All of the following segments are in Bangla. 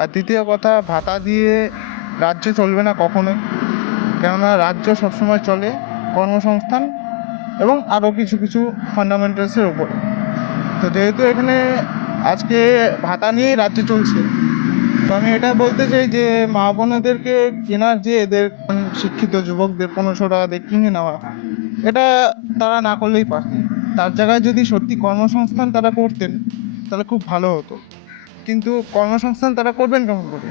আর দ্বিতীয় কথা, ভাতা দিয়ে রাজ্য চলবে না কখনোই, কেননা রাজ্য সবসময় চলে কর্মসংস্থান এবং আরও কিছু কিছু ফান্ডামেন্টালসের উপরে। তো যেহেতু এখানে আজকে ভাতা নিয়েই রাজ্য চলছে, তো আমি এটা বলতে চাই যে মা বোনেদেরকে কেনার যে এদের শিক্ষিত যুবকদের 1500 টাকা দিয়ে কিনে নেওয়া, এটা তারা না করলেই পারত। তার জায়গায় যদি সত্যি কর্মসংস্থান তারা করতেন তাহলে খুব ভালো হতো। কিন্তু কর্মসংস্থান তারা করবেন কেমন করে?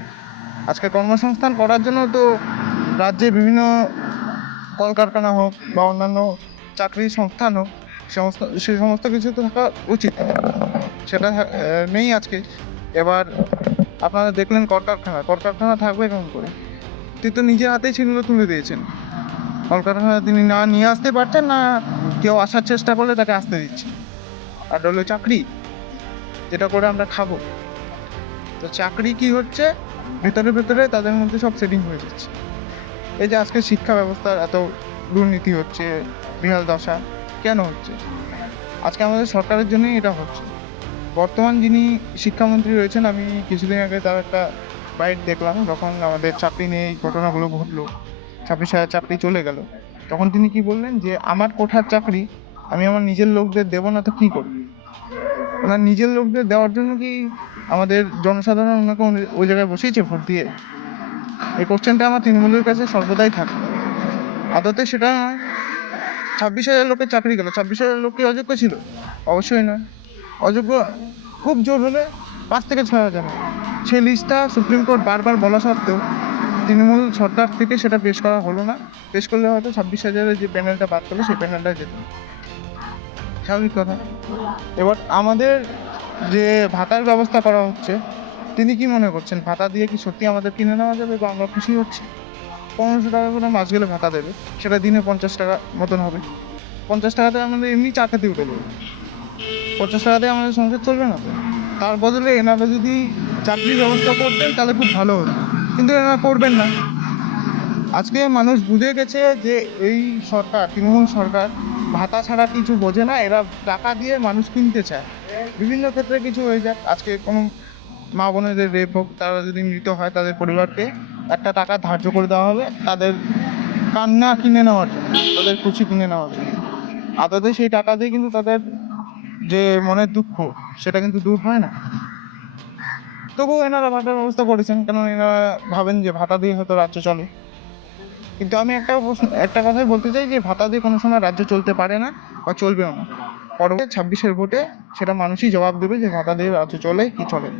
আজকে কর্মসংস্থান করার জন্য তো রাজ্যে বিভিন্ন কলকারখানা হোক বা অন্যান্য চাকরির সংস্থান হোক, সে সমস্ত কিছু তো থাকা উচিত, সেটা নেই আজকে। এবার আপনারা দেখলেন কলকারখানা থাকবে কেমন করে? তিনি তো নিজের হাতেই সেগুলো তুলে দিয়েছেন। কলকারখানা তিনি না নিয়ে আসতে পারছেন, না কেউ আসার চেষ্টা করলে তাকে আসতে দিচ্ছে। আর হলো চাকরি, যেটা করে আমরা খাবো। তো চাকরি কি হচ্ছে, ভেতরে ভেতরে তাদের মধ্যে সব সেটিং হয়ে যাচ্ছে। এই যে আজকে শিক্ষা ব্যবস্থার এত দুর্নীতি হচ্ছে, বিহাল দশা কেন হচ্ছে? আজকে আমাদের সরকারের জন্যই এটা হচ্ছে। বর্তমান যিনি শিক্ষামন্ত্রী রয়েছেন, আমি কিছুদিন আগে তার একটা বাইট দেখলাম, যখন আমাদের চাকরি নিয়ে এই ঘটনাগুলো ঘটলো, 26,000 চাকরি চলে গেল, তখন তিনি কি বললেন যে আমার কোঠার চাকরি আমি আমার নিজের লোকদের দেবো না তো কী করব? ওনার নিজের লোকদের দেওয়ার জন্য কি আমাদের জনসাধারণ ওনাকে ওই জায়গায় বসিয়েছে ভোট দিয়ে? এই কোশ্চেনটা আমার তৃণমূলের কাছে সর্বদাই থাকে। আদতে সেটা নয়। 26,000 লোকের চাকরি গেল, 26,000 লোক কি অযোগ্য ছিল? অবশ্যই নয়। অযোগ্য খুব জোর হলে 5 থেকে 6,000 হয়। সেই লিস্টটা সুপ্রিম কোর্ট বারবার বলা সত্ত্বেও তৃণমূল সরকার থেকে সেটা পেশ করা হলো না। পেশ করলে হয়তো 26,000-এর যে প্যানেলটা বাদ করলো সেই প্যানেলটা যেত। স্বাভাবিক কথা। এবার আমাদের যে ভাতার ব্যবস্থা করা হচ্ছে, তিনি কি মনে করছেন ভাতা দিয়ে কি সত্যি আমাদের কিনে নেওয়া যাবে বা আমরা খুশি হচ্ছি? 1500 টাকা করে মাস গেলে ভাতা দেবে, সেটা দিনে 50 টাকা মতন হবে। 50 টাকাতে আমাদের এমনি চা খেতে উঠে যাবে। 50 টাকাতে আমাদের সংসার চলবে না তো। তার বদলে এনারা যদি চাকরির ব্যবস্থা করতেন তাহলে খুব ভালো হতো, কিন্তু এনারা করবেন না। আজকে মানুষ বুঝে গেছে যে এই সরকার, তৃণমূল সরকার, ভাতা ছাড়া কিছু বোঝে না। এরা টাকা দিয়ে মানুষ কিনতে চায়। বিভিন্ন ক্ষেত্রে কিছু হয়ে যাক, আজকে কোনো মা বোনেদের রেপ হোক, তারা যদি মৃত হয় তাদের পরিবারকে একটা টাকা ধার্য করে দেওয়া হবে তাদের কান্না কিনে নেওয়ার জন্য, তাদের খুশি কিনে নেওয়ার জন্য। আদতে সেই টাকা দিয়ে কিন্তু তাদের যে মনের দুঃখ, সেটা কিন্তু দূর হয় না। তবুও এনারা ভাতার ব্যবস্থা করেছেন, কেন এনারা ভাবেন যে ভাতা দিয়ে হয়তো রাজ্য চলে। কিন্তু আমি একটা কথাই বলতে চাই যে ভাতা দিয়ে কোনো সময় রাজ্য চলতে পারে না বা চলবেও না। পরবর্তী 26-এর ভোটে সেটা মানুষই জবাব দেবে যে ভাতা দিয়ে রাজ্য চলে কি চলে না।